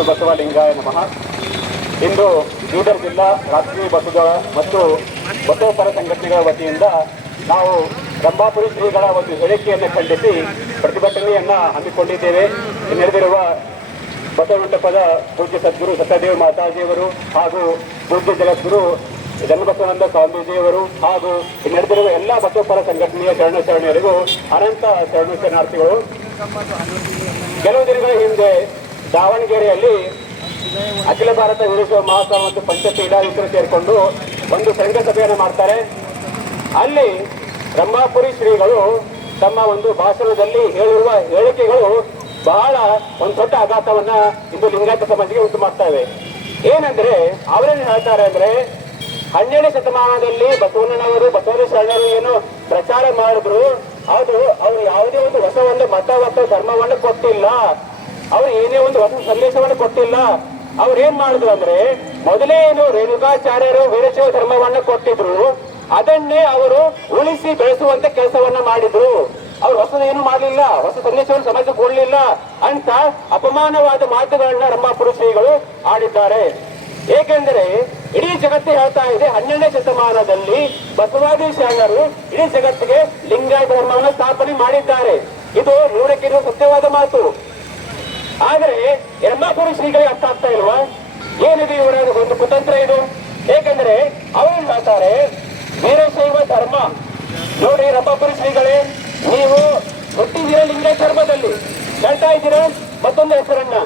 ಗುರು ಬಸವಲಿಂಗಾಯ ನಮಃ. ಇಂದು ಬೀದರ್ ಜಿಲ್ಲಾ ರಾಷ್ಟ್ರೀಯ ಬಸವ ಮತ್ತು ಬಸವಪರ ಸಂಘಟನೆಗಳ ವತಿಯಿಂದ ನಾವು ರಂಭಾಪುರಿ ಶ್ರೀಗಳ ಒಂದು ಹೇಳಿಕೆಯನ್ನು ಖಂಡಿಸಿ ಪ್ರತಿಭಟನೆಯನ್ನು ಹಮ್ಮಿಕೊಂಡಿದ್ದೇವೆ. ನಡೆದಿರುವ ಬಸವಮಂಟಪದ ಪೂಜ್ಯ ಸದ್ಗುರು ಸತ್ಯದೇವ ಮಾತಾಜಿಯವರು ಹಾಗೂ ಪೂಜ್ಯ ಜಗದ್ಗುರು ಜನ್ಮಬಸವಾನಂದ ಸ್ವಾಮೀಜಿಯವರು ಹಾಗೂ ನಡೆದಿರುವ ಎಲ್ಲ ಬಸವಪರ ಸಂಘಟನೆಯ ಶರಣರಿಗೂ ಅನಂತ ಶರಣಾರ್ಥಿಗಳು. ಕೆಲವು ದಿನಗಳ ಹಿಂದೆ ದಾವಣಗೆರೆಯಲ್ಲಿ ಅಖಿಲ ಭಾರತ ವೀರಶೈವ ಮಹಾಸಭಾ ಮತ್ತು ಪಂಚಪೀಠಾಧೀಶರು ಸೇರಿಕೊಂಡು ಒಂದು ಸಂಘ ಸಭೆಯನ್ನು ಮಾಡ್ತಾರೆ. ಅಲ್ಲಿ ರಂಭಾಪುರಿ ಶ್ರೀಗಳು ತಮ್ಮ ಒಂದು ಭಾಷಣದಲ್ಲಿ ಹೇಳಿರುವ ಹೇಳಿಕೆಗಳು ಬಹಳ ಒಂದು ದೊಡ್ಡ ಆಘಾತವನ್ನ ಇಂದು ಲಿಂಗಾಯತ ಸಮಾಜಕ್ಕೆ ಉಂಟು ಮಾಡ್ತವೆ. ಏನಂದ್ರೆ ಅವರೇನು ಹೇಳ್ತಾರೆ ಅಂದ್ರೆ 12ನೇ ಶತಮಾನದಲ್ಲಿ ಬಸವಣ್ಣನವರು ಬಸವನ ಶರಣರು ಏನು ಪ್ರಚಾರ ಮಾಡಿದ್ರು, ಅದು ಅವರು ಯಾವುದೇ ಒಂದು ಹೊಸ ಒಂದು ಮತ ಮತ್ತು ಧರ್ಮವನ್ನು ಕೊಟ್ಟಿಲ್ಲ, ಅವ್ರು ಏನೇ ಒಂದು ಹೊಸ ಸಂದೇಶವನ್ನು ಕೊಟ್ಟಿಲ್ಲ. ಅವ್ರು ಏನ್ ಮಾಡಿದ್ರು ಅಂದ್ರೆ ಮೊದಲೇ ಏನು ರೇಣುಕಾಚಾರ್ಯರು ವೀರಶೈವ ಧರ್ಮವನ್ನು ಕೊಟ್ಟಿದ್ರು, ಅದನ್ನೇ ಅವರು ಉಳಿಸಿ ಬೆಳೆಸುವಂತ ಕೆಲಸವನ್ನ ಮಾಡಿದ್ರು. ಅವ್ರು ಹೊಸದೇನು ಮಾಡಲಿಲ್ಲ, ಹೊಸ ಸಂದೇಶವನ್ನು ಸಮಾಜಕ್ಕೆ ಕೊಡಲಿಲ್ಲ ಅಂತ ಅಪಮಾನವಾದ ಮಾತುಗಳನ್ನ ರಂಭಾಪುರಿ ಶ್ರೀಗಳು ಆಡಿದ್ದಾರೆ. ಏಕೆಂದರೆ ಇಡೀ ಜಗತ್ತು ಹೇಳ್ತಾ ಇದೆ 12ನೇ ಶತಮಾನದಲ್ಲಿ ಬಸವಾದಿ ಶರಣರು ಇಡೀ ಜಗತ್ತಿಗೆ ಲಿಂಗಾಯತ ಧರ್ಮವನ್ನು ಸ್ಥಾಪನೆ ಮಾಡಿದ್ದಾರೆ. ಇದು 100% ಸತ್ಯವಾದ ಮಾತು. ಆದರೆ ರಂಭಾಪುರಿ ಶ್ರೀಗಳಿಗೆ ಅರ್ಥ ಆಗ್ತಾ ಇಲ್ವಾ? ಏನಿದೆ ಇವರ ಒಂದು ಕುತಂತ್ರ ಇದು? ಏಕೆಂದ್ರೆ ಅವರು ಹೇಳ್ತಾರೆ ವೀರಶೈವ ಧರ್ಮ ನೋಡಿ, ರಂಭಾಪುರಿ ಶ್ರೀಗಳೇ ನೀವು ಹುಟ್ಟಿದ್ದೀರ ಲಿಂಗಾಯತ ಧರ್ಮದಲ್ಲಿ, ಹೇಳ್ತಾ ಇದ್ದೀರಾ ಮತ್ತೊಂದು ಹೆಸರನ್ನ.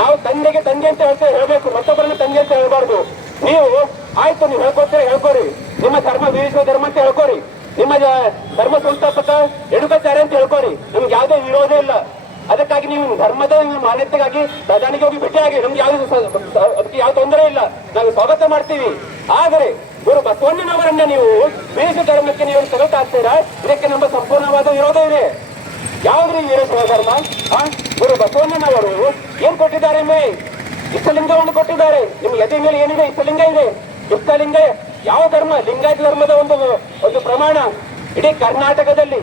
ನಾವು ತಂದೆಗೆ ತಂದೆ ಅಂತ ಹೇಳ್ಬೇಕು, ಮತ್ತೊಬ್ಬರನ್ನ ತಂದೆ ಅಂತ ಹೇಳ್ಬಾರ್ದು. ನೀವು ಆಯ್ತು, ನೀವು ಹೇಳ್ಕೊಡ್ತೀರ ಹೇಳ್ಕೊರಿ, ನಿಮ್ಮ ಧರ್ಮ ವೀರಶೈವ ಧರ್ಮ ಅಂತ ಹೇಳ್ಕೊರಿ, ನಿಮ್ಮ ಧರ್ಮ ಸಂಸ್ಥಾಪಕ ರೇಣುಕಾಚಾರ್ಯ ಅಂತ ಹೇಳ್ಕೊರಿ, ನಮ್ಗೆ ಯಾವುದೇ ವಿರೋಧ ಇಲ್ಲ. ಅದಕ್ಕಾಗಿ ನೀವು ಧರ್ಮದ ಮಾನ್ಯತೆಗಾಗಿ ಪ್ರಧಾನಿಗೆ ಹೋಗಿ ಭೇಟಿಯಾಗಿ ನಮ್ಗೆ ಅದಕ್ಕೆ ಯಾವ ತೊಂದರೆ ಇಲ್ಲ, ನಾವು ಸ್ವಾಗತ ಮಾಡ್ತೀವಿ. ಆದರೆ ಗುರು ಬಸವಣ್ಣನವರನ್ನ ನೀವು ವೀರಶೈವ ಧರ್ಮಕ್ಕೆ ನೀವು ಸೆಲೆಕ್ಟ್ ಆಗ್ತೀರಾ, ಇದಕ್ಕೆ ನಮ್ಮ ಸಂಪೂರ್ಣವಾದ ವಿರೋಧ ಇದೆ. ಯಾವ್ದ್ರಿ ವೀರಶೈವ ಧರ್ಮ? ಗುರು ಬಸವಣ್ಣನವರು ಏನ್ ಕೊಟ್ಟಿದ್ದಾರೆ? ಇಷ್ಟಲಿಂಗವನ್ನು ಕೊಟ್ಟಿದ್ದಾರೆ. ನಿಮ್ಗೆ ಎದೆ ಮೇಲೆ ಏನಿದೆ? ಇಷ್ಟಲಿಂಗ ಇದೆ. ಇಷ್ಟಲಿಂಗ ಯಾವ ಧರ್ಮ? ಲಿಂಗಾಯತ ಧರ್ಮದ ಒಂದು ಪ್ರಮಾಣ. ಇಡೀ ಕರ್ನಾಟಕದಲ್ಲಿ,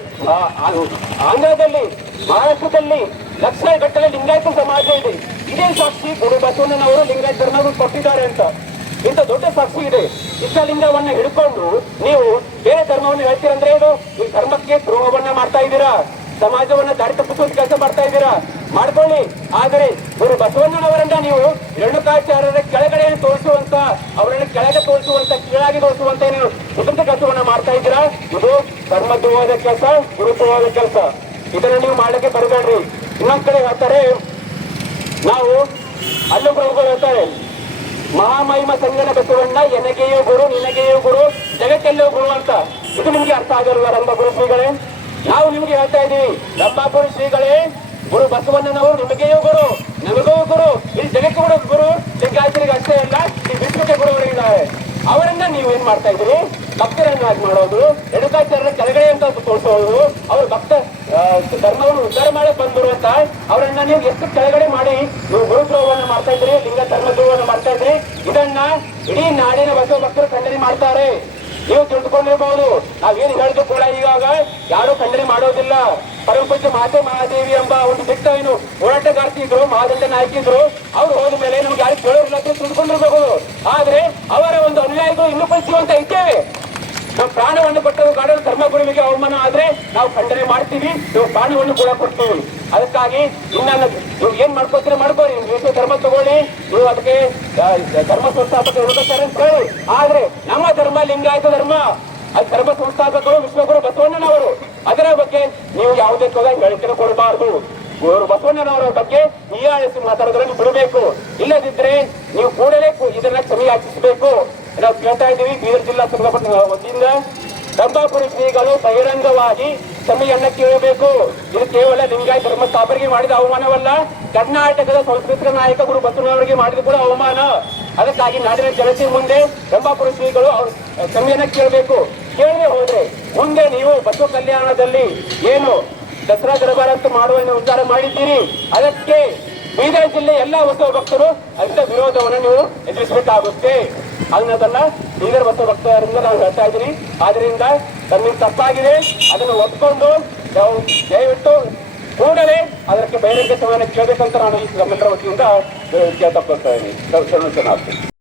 ಆಂಧ್ರದಲ್ಲಿ, ಮಹಾರಾಷ್ಟ್ರದಲ್ಲಿ ಲಕ್ಷಗಟ್ಟಲೆ ಲಿಂಗಾಯತ ಸಮಾಜ ಇದೆ. ಇದೇ ಸಾಕ್ಷಿ ಗುರು ಬಸವಣ್ಣನವರು ಲಿಂಗಾಯತ ಧರ್ಮ ಕೊಟ್ಟಿದ್ದಾರೆ ಅಂತ. ಇಂಥ ದೊಡ್ಡ ಸಾಕ್ಷಿ ಇದೆ. ಇಷ್ಟಲಿಂಗವನ್ನ ಹಿಡ್ಕೊಂಡು ನೀವು ಬೇರೆ ಧರ್ಮವನ್ನು ಹೇಳ್ತೀರಂದ್ರೆ ಇದು ಈ ಧರ್ಮಕ್ಕೆ ದ್ರೋಹವನ್ನ ಮಾಡ್ತಾ ಇದ್ದೀರಾ, ಸಮಾಜವನ್ನ ದಾರಿ ತಪ್ಪಿಸುವಂತ ಕೆಲಸ ಮಾಡ್ತಾ ಇದ್ದೀರಾ, ಮಾಡ್ಕೊಳ್ಳಿ. ಆದರೆ ಗುರು ಬಸವಣ್ಣನವರನ್ನ ನೀವು ರೇಣುಕಾಚಾರ್ಯರ ಕೆಳಗಡೆ ತೋರಿಸುವಂತ, ಅವರನ್ನ ಕೆಳಗೆ ತೋರಿಸುವಂತ, ಕೀಳಾಗಿ ತೋರಿಸುವಂತ ನೀವು ಉತ್ತಮ ಕೆಲಸವನ್ನ ಮಾಡ್ತಾ ಇದ್ದೀರಾ. ಇದು ಧರ್ಮದ್ರೋಹದ ಕೆಲಸ, ಗುರುದ್ರೋಹದ ಕೆಲಸ. ಇದನ್ನ ನೀವು ಮಾಡಕ್ಕೆ ಬರಬೇಡ್ರಿ. ಇನ್ನೊಂದ್ ಕಡೆ ಹೇಳ್ತಾರೆ, ನಾವು ಅಲ್ಲೂ ಪ್ರಭುಗಳು ಹೇಳ್ತಾರೆ, ಮಹಾಮಹಿಮ ಸಂಗನ ಬಸವಣ್ಣ ಎನಗೆಯೂ ಗುರು ನಿನಗೆಯೂ ಗುರು ಜಗಕ್ಕೆಲ್ಲೋ ಗುರು ಅಂತ. ಇದು ನಿಮ್ಗೆ ಅರ್ಥ ಆಗಲ್ವಾ ರಂಭಾಪುರಿ ಶ್ರೀಗಳೇ? ನಾವು ನಿಮ್ಗೆ ಹೇಳ್ತಾ ಇದೀವಿ, ರಂಭಾಪುರಿ ಶ್ರೀಗಳೇ ಗುರು ಬಸವಣ್ಣನವರು ನಿಮಗೆಯೂ ಗುರು, ನಮಗೂ ಗುರು, ಇಲ್ಲಿ ಜಗಕ್ಕೆ ಕೂಡ ಗುರು, ಲಿಂಗಾಯತರಿಗೆ ಅಷ್ಟೇ ಅಲ್ಲ, ಈ ವಿಶ್ವಕ್ಕೆ ಗುರುವರಿದ್ದಾರೆ. ಅವರನ್ನ ನೀವು ಏನ್ ಮಾಡ್ತಾ ಇದ್ದೀರಿ? ಭಕ್ತರನ್ನಾಗಿ ಮಾಡೋದು, ರೇಣುಕಾಚಾರ್ಯರ ಕೆಳಗಡೆ ಅಂತ ತೋರಿಸೋದು, ಅವ್ರ ಭಕ್ತ ಧರ್ಮವನ್ನು ಉದ್ಧಾರ ಮಾಡಕ್ ಬಂದ್ರು ಅಂತ ಅವರನ್ನ ನೀವು ಎಷ್ಟು ಕೆಳಗಡೆ ಮಾಡಿ ನೀವು ಗುರುದ್ರೋಹವನ್ನು ಮಾಡ್ತಾ ಇದ್ರಿ, ಲಿಂಗ ಧರ್ಮದ್ರೋಹವನ್ನು ಮಾಡ್ತಾ ಇದ್ರಿ. ಇದನ್ನ ಇಡೀ ನಾಡಿನ ಬಸವ ಭಕ್ತರು ಖಂಡನೆ ಮಾಡ್ತಾರೆ. ನೀವು ತಿಳಿದುಕೊಂಡಿರಬಹುದು. ನಾವೇನು ಹೇಳಿದ್ರು ಕೂಡ ಈಗಾಗ ಯಾರು ಖಂಡನೆ ಮಾಡೋದಿಲ್ಲ. ಪರಮಪೂಜ್ಯ ಮಾತೆ ಮಹಾದೇವಿ ಎಂಬ ಒಂದು ದಿಟ್ಟ ಏನು ಹೋರಾಟಗಾರ್ತಿ ಇದ್ರು, ಮಹಾದಂಡ ನಾಯಕಿ ಇದ್ರು, ಅವ್ರು ಹೋದ ಮೇಲೆ ನಮ್ಗೆ ಯಾರು ಕೇಳೋರಿಲ್ಲ ಅಂತ ತಿಳಿದುಕೊಂಡಿರಬಹುದು. ಆದ್ರೆ ಅವರ ಒಂದು ಅನುಯಾಯಿಗಳು ಇನ್ನೂ ಪಂಚುವಂತ ಇದ್ದೇವೆ. ನಾವು ಪ್ರಾಣವನ್ನು ಕೊಟ್ಟರು ಗಾಢ ಧರ್ಮ ಗುರುವಿಗೆ ಅವಮಾನ ಆದ್ರೆ ನಾವು ಖಂಡನೆ ಮಾಡ್ತೀವಿ, ನೀವು ಪ್ರಾಣವನ್ನು ಕೂಡ ಕೊಡ್ತೀವಿ. ಅದಕ್ಕಾಗಿ ಇನ್ನ ನೀವು ಏನ್ ಮಾಡ್ಕೋತೀರಿ ಮಾಡ್ಕೋರಿ, ನೀವು ಧರ್ಮ ತಗೊಳ್ಳಿ, ನೀವು ಅದಕ್ಕೆ ಧರ್ಮ ಸಂಸ್ಥಾಪಕ ರೇಣುಕಾಚಾರ್ಯ ಅಂತ ಹೇಳಿ. ಆದ್ರೆ ನಮ್ಮ ಧರ್ಮ ಲಿಂಗಾಯತ ಧರ್ಮ, ಅದು ಧರ್ಮ ಸಂಸ್ಥಾಪಕರು ವಿಶ್ವಗುರು ಬಸವಣ್ಣನವರು. ಅದರ ಬಗ್ಗೆ ನೀವು ಯಾವುದೇ ಹೇಳಿಕೆ ಕೊಡಬಾರದು. ಗುರು ಬಸವಣ್ಣನವರ ಬಗ್ಗೆ ಹೀಯಾಳಿಸಿ ಮಾತಾಡೋದ್ರಲ್ಲಿ ಬಿಡಬೇಕು. ಇಲ್ಲದಿದ್ರೆ ನೀವು ಕೂಡಲೇ ಇದನ್ನ ಕ್ಷಮೆ ಯಾಚಿಸಬೇಕು. ನಾವು ಕೇಳ್ತಾ ಇದ್ದೀವಿ ಬೀದರ್ ಜಿಲ್ಲಾ ಸಂಘಟನೆ ವತಿಯಿಂದ ರಂಭಾಪುರಿ ಶ್ರೀಗಳು ಬಹಿರಂಗವಾಗಿ ಕ್ಷಮೆಯನ್ನ ಕೇಳಬೇಕು. ಇದು ಕೇವಲ ಲಿಂಗಾಯತ ಧರ್ಮ ಸ್ಥಾಪನೆಗೆ ಮಾಡಿದ ಅವಮಾನವಲ್ಲ, ಕರ್ನಾಟಕದ ಸಾಂಸ್ಕೃತಿಕ ನಾಯಕ ಗುರು ಬಸವಣ್ಣವರಿಗೆ ಮಾಡಿದ ಕೂಡ ಅವಮಾನ. ಅದಕ್ಕಾಗಿ ನಾಡಿನ ಜನತೆ ಮುಂದೆ ರಂಭಾಪುರಿ ಶ್ರೀಗಳು ಕ್ಷಮೆಯನ್ನ ಕೇಳಬೇಕು. ಕೇಳದೆ ಹೋದ್ರೆ ಮುಂದೆ ನೀವು ಬಸವ ಕಲ್ಯಾಣದಲ್ಲಿ ಏನು ದಸರಾ ದರಬಾರ ಅಂತ ಮಾಡುವ ಉದ್ಧಾರ ಮಾಡಿದ್ದೀರಿ, ಅದಕ್ಕೆ ಬೀದರ್ ಜಿಲ್ಲೆ ಎಲ್ಲಾ ಬಸವ ಭಕ್ತರು ಅಂತ ವಿರೋಧವನ್ನು ನೀವು ಎದುರಿಸಬೇಕಾಗುತ್ತೆ. ಅನ್ನೋದನ್ನ ಬೀದರ್ ಬಸವ ಭಕ್ತರಿಂದ ನಾನು ಹೇಳ್ತಾ ಇದ್ದೀನಿ. ಆದ್ರಿಂದ ತಮಗೆ ತಪ್ಪಾಗಿದೆ, ಅದನ್ನು ಒಪ್ಕೊಂಡು ನಾವು ದಯವಿಟ್ಟು ಕೂಡಲೇ ಅದಕ್ಕೆ ಬಹಿರಂಗ ಸಭೆಯನ್ನು ಕೇಳಬೇಕಂತ ನಾನು ಈ ನಮ್ಮೆಲ್ಲರ ವತಿಯಿಂದ ಕೇಳ್ತಾ ಇದ್ದೀನಿ.